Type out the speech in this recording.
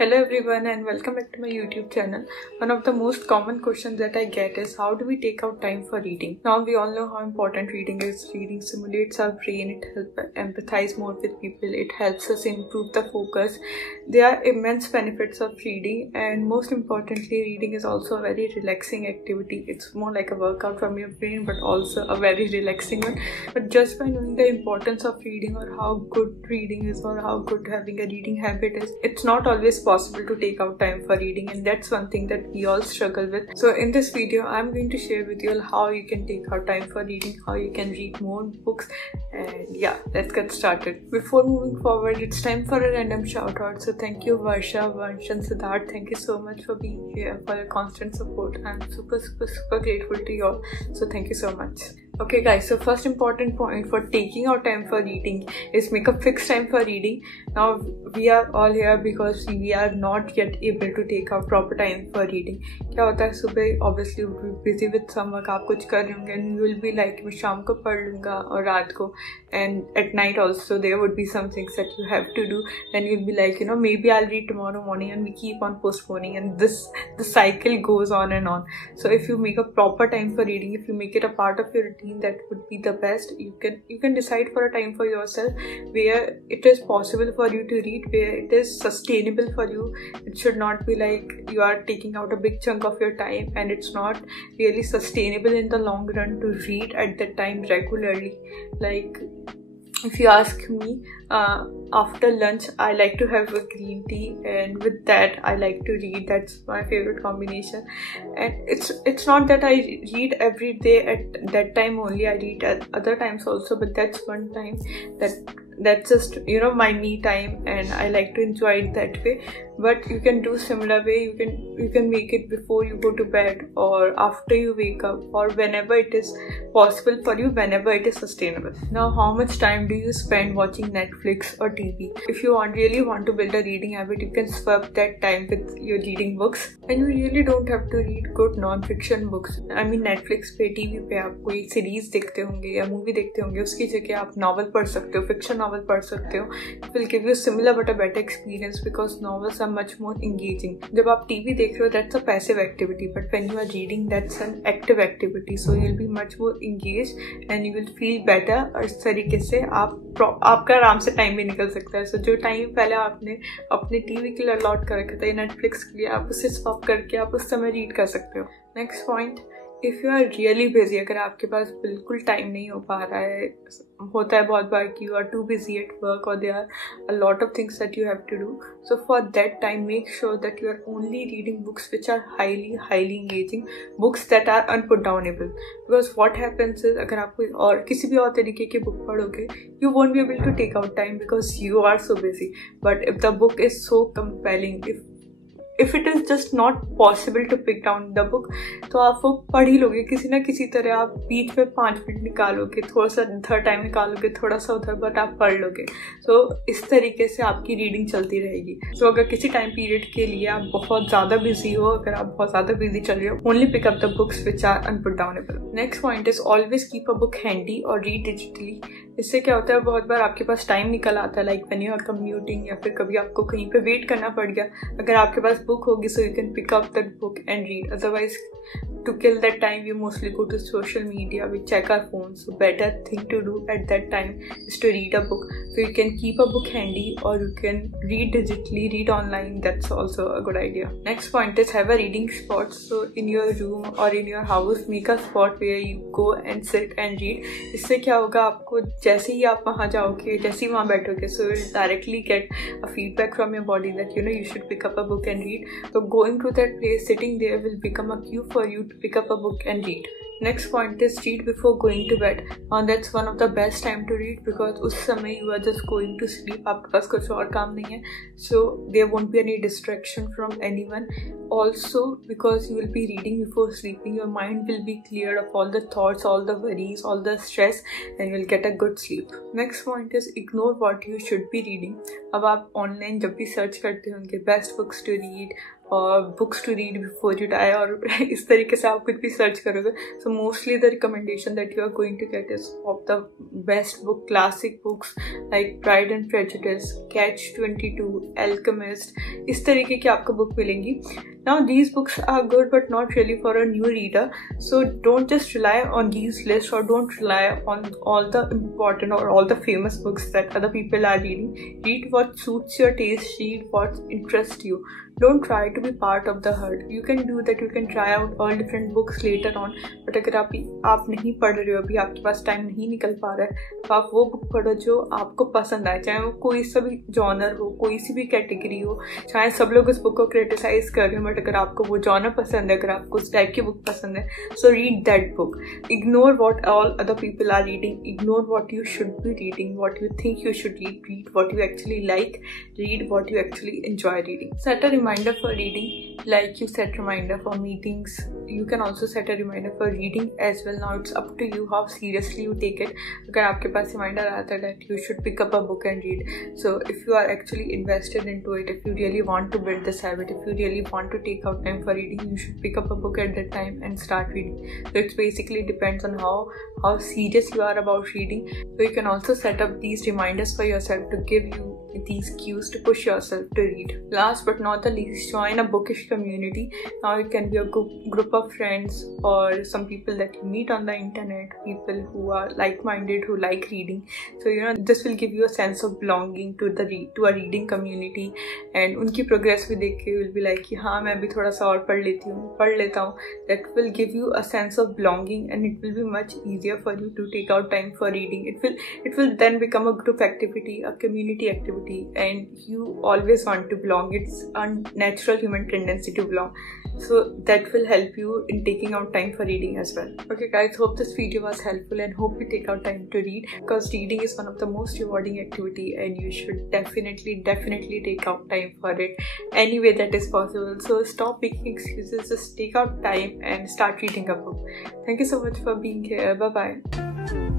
Hello everyone and welcome back to my YouTube channel. One of the most common questions that I get is how do we take out time for reading? Now we all know how important reading is. Reading stimulates our brain, it helps empathize more with people, it helps us improve the focus. There are immense benefits of reading, and most importantly reading is also a very relaxing activity. It's more like a workout from your brain but also a very relaxing one. But just by knowing the importance of reading or how good reading is or how good having a reading habit is, it's not always possible to take out time for reading, and that's one thing that we all struggle with. So in this video I'm going to share with you all how you can take out time for reading, how you can read more books, and yeah, let's get started. Before moving forward, it's time for a random shout out. So thank you Varsha, Vansh and Siddharth, thank you so much for being here, for your constant support. I'm super grateful to you all, so thank you so much. Okay guys, so first important point for taking out time for reading is make a fixed time for reading. Now we are all here because we are not yet able to take out proper time for reading. क्या होता है, सुबह obviously you will be busy with some work, आप कुछ कर रहे होंगे and you will be like मैं शाम को पढ़ लूँगा और रात को, and at night also there would be some things that you have to do. Then you'll be like, maybe I'll read tomorrow morning, and we keep on postponing, and the cycle goes on and on. So if you make a proper time for reading, if you make it a part of your routine, that would be the best. You can decide for a time for yourself where it is possible for you to read, where it is sustainable for you. It should not be like you are taking out a big chunk of your time and it's not really sustainable in the long run to read at that time regularly. Like if you ask me, after lunch I like to have a green tea, and with that I like to read. That's my favorite combination. And it's not that I read every day at that time only. I read at other times also, but that's one time that's just my me time, and I like to enjoy it that way. But you can do similar way. You can make it before you go to bed or after you wake up, or whenever it is possible for you, whenever it is sustainable. Now, how much time do you spend watching Netflix or TV? If you really want to build a reading habit, you can swap that time with your reading books, and you really don't have to read good non-fiction books. I mean, Netflix पे, TV पे आप कोई series देखते होंगे या movie देखते होंगे, उसकी जगह आप नॉवल पढ़ सकते हो, फिक्शन नॉवल पढ़ सकते हो. It will give you similar but a better experience because novels are much more engaging. जब आप TV देख रहे हो, that's a passive activity, but when you are reading, that's an active activity. So you'll be much more engaged and you will feel better. और इस तरीके से आपका आराम से टाइम भी निकल सकता है. So जो टाइम पहले आपने अपने TV के लिए अलॉट कर रखा था या Netflix के लिए, आप उसे स्वैप करके आप उस समय रीड कर सकते हो. Next point, if you are really busy, अगर आपके पास बिल्कुल टाइम नहीं हो पा रहा है, होता है बहुत बार कि you are too busy at work और there are a lot of things that you have to do. So for that time make sure that you are only reading books which are highly engaging, books that are unputdownable. Because what happens is, अगर आप कोई और किसी भी और तरीके की book पढ़ोगे, you won't be able to take out time because you are so busy. But if the book is so compelling, if it is just not possible to pick down the book, तो आप वो पढ़ ही लोगे किसी ना किसी तरह. आप बीच में 5 मिनट निकालोगे, थोड़ा सा इधर टाइम निकालोगे, थोड़ा सा उधर, बट आप पढ़ लोगे. तो इस तरीके से आपकी रीडिंग चलती रहेगी. तो अगर किसी टाइम पीरियड के लिए आप बहुत ज़्यादा बिजी हो, अगर आप बहुत ज़्यादा बिजी चल रहे हो, only pick up the books which are unputdownable. Next point is always keep a book handy और रीड डिजिटली. इससे क्या होता है, बहुत बार आपके पास टाइम निकल आता है, like when you are commuting या फिर कभी आपको कहीं पे वेट करना पड़ गया. अगर आपके पास बुक होगी, so you can pick up that book and read. Otherwise, to kill that time, we mostly go to social media, we check our phones. So better thing to do at that time is to read a book. So you can keep a book handy or you can read digitally, read online. That's also a good idea. Next point is have a reading spot. So in your room or in your house, make a spot where you go and sit and read. इससे क्या होगा, आपको जैसे ही आप वहाँ जाओगे, जैसे ही वहाँ बैठोगे, so you'll directly get a feedback from your body that you should pick up a book and read. So going to that place, sitting there will become a cue for you to pick up a book and read. Next point is read before going to bed. And that's one of the best time to read because उस समय you are just going to sleep. आपके पास कुछ और काम नहीं है. So there won't be any distraction from anyone. Also because you will be reading before sleeping, your mind will be cleared of all the thoughts, all the worries, all the stress, and you will get a good sleep. Next point is ignore what you should be reading. अब आप online जब भी search करते होंगे best books to read और books to read before you die, और इस तरीके से आप कुछ भी सर्च करोगे, so mostly the recommendation that you are going to get is of the best book, classic books like Pride and Prejudice, Catch-22, Alchemist, इस तरीके की आपको बुक मिलेंगी. Now these books are good but not really for a new reader, so don't just rely on these lists or don't rely on all the important or all the famous books that other people are reading. Read what suits your taste, read what interests you. Don't try to be part of the herd. You can do that, you can try out all different books later on, but अगर आप नहीं पढ़ रहे हो, अभी आपके पास time नहीं निकल पा रहा है, तो आप वो बुक पढ़ो जो आपको पसंद आए, चाहे वो कोई सा भी जॉनर हो, कोई सी भी कैटेगरी हो, चाहे सब लोग उस बुक को क्रिटिसाइज कर रहे हो, बट अगर आपको वो जॉनर पसंद है, अगर आपको उस टाइप की बुक पसंद है, so read that book. Ignore what all other people are reading, ignore what you should be reading, what you think you should read what you actually like, read what you actually enjoy reading. Set a reminder for reading like you set reminder for meetings. You can also set a reminder for reading as well. Now it's up to you how seriously you take it. अगर आपके पास reminder आता है that you should pick up a book and read, so if you are actually invested into it, if you really want to build this habit, if you really want to take out time for reading, you should pick up a book at that time and start reading. So it basically depends on how serious you are about reading. So you can also set up these reminders for yourself to give you these cues to push yourself to read. Last but not the least, join a bookish community. Now it can be a group of friends or some people that you meet on the internet, people who are like-minded, who like reading. So this will give you a sense of belonging to a reading community, and उनकी progress भी देख के will be like कि हाँ मैं भी थोड़ा सा और पढ़ लेता हूँ. That will give you a sense of belonging, and it will be much easier for you to take out time for reading. It will then become a group activity, a community activity, and you always want to belong. It's a natural human tendency to belong, so that will help you in taking out time for reading as well. Okay guys, hope this video was helpful and hope you take out time to read, because reading is one of the most rewarding activity and you should definitely take out time for it any way that is possible. So stop making excuses, just take out time and start reading a book. Thank you so much for being here. Bye bye.